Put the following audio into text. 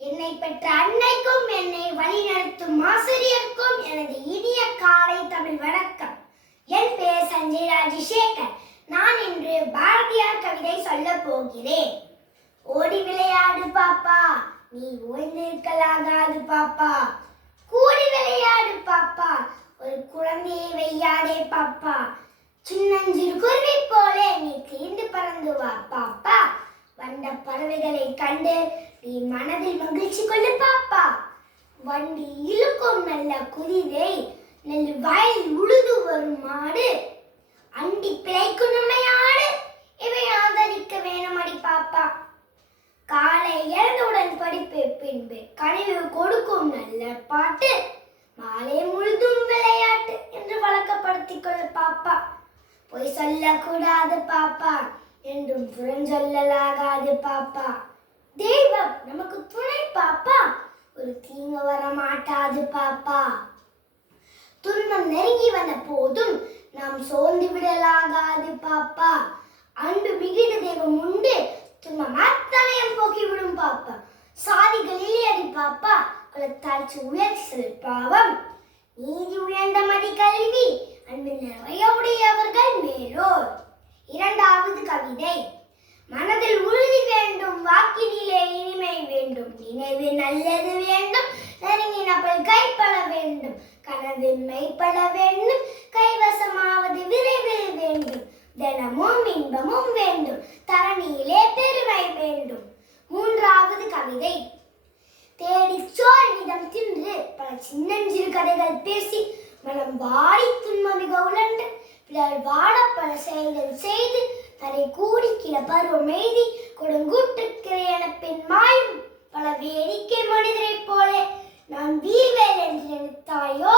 என்னை பெற்ற அன்னைக்கும் என்னை வழிநடத்தும் ஆசிரியருக்கும் எனது இனிய காலை தமிழ் வணக்கம். என் பெயர் சஞ்சய் ராஜசேகர். நான் இன்று பாரதியார் கவிதை சொல்ல போகிறேன். ஓடி விளையாடு பாப்பா, நீ ஓய்ந்திருக்கலாகாது பாப்பா. கூடி விளையாடு பாப்பா, ஒரு குழந்தையை வையாதே பாப்பா. சின்னஞ்சிறு குருவி போலே நீ தீர்ந்து பறந்து வா பாப்பா. வந்த பறவைகளை கண்டு நீ மனதில் மகிழ்ச்சி கொள்ளு பாப்பா. வண்டி இழுக்கும் நல்ல குதிரை, நெல் வயல் உழுது வரும் மாடு, அண்டி பிழைக்கும் நம்மையாடு, இவை ஆதரிக்க வேணுமடி பாப்பா. காலை எழுந்தவுடன் படிப்பு, பின்பு கனிவு கொடுக்கும் நல்ல பாட்டு, மாலை முழுதும் விளையாட்டு என்று வழக்கப்படுத்திக் கொள்ளு பாப்பா. பொய் சொல்லக்கூடாது பாப்பா, என்றும் புறஞ்சொல்லலாகாது பாப்பா. தெய்வம் நமக்கு துணை பாப்பா, ஒரு தீங்கு வர மாட்டாது பாப்பா. துன்பம் நெருங்கி வந்த போதும் நாம் சோர்ந்து விடலாகாது பாப்பா. அன்பு மிகுந்த தெய்வம் உண்டு, துன்பம் அத்தனையும் போக்கிவிடும் பாப்பா. சாதிகள் இல்லையடி பாப்பா, குலத்தாழ்ச்சி உயர்ச்சி செல் பாவம். நீதி உயர்ந்த மதி கல்வி, அன்பில் நிறைய உடையவர்கள் மேலோர். இரண்டாவது கவிதை. மனதில் உறுதி வேண்டும், வாக்கினிலே இனிமை வேண்டும், நினைவு நல்லது வேண்டும், நெருங்கினப்பல் கைப்பட வேண்டும், கனவு மெய்ப்பட வேண்டும், கைவசமாவது விரைவில் வேண்டும், தினமும் இன்பமும் வேண்டும், தரணியிலே பெருமை வேண்டும். மூன்றாவது கவிதை. தேடிச்சோர் விதம் தின்று பல சின்னஞ்சிறு கதைகள் பேசி மனம் வாடி துன்பம் மிக உழன்று பிறர் வாட பல செயல்கள் செய்து தரை கூடி கிள பருவம் எய்தி கொடுங்கூட்டுக்கிறையன பெண் மாயும் பல வேடிக்கை மனிதரை போலே நான் வீழ்வேன் என்று நினைத்தாயோ.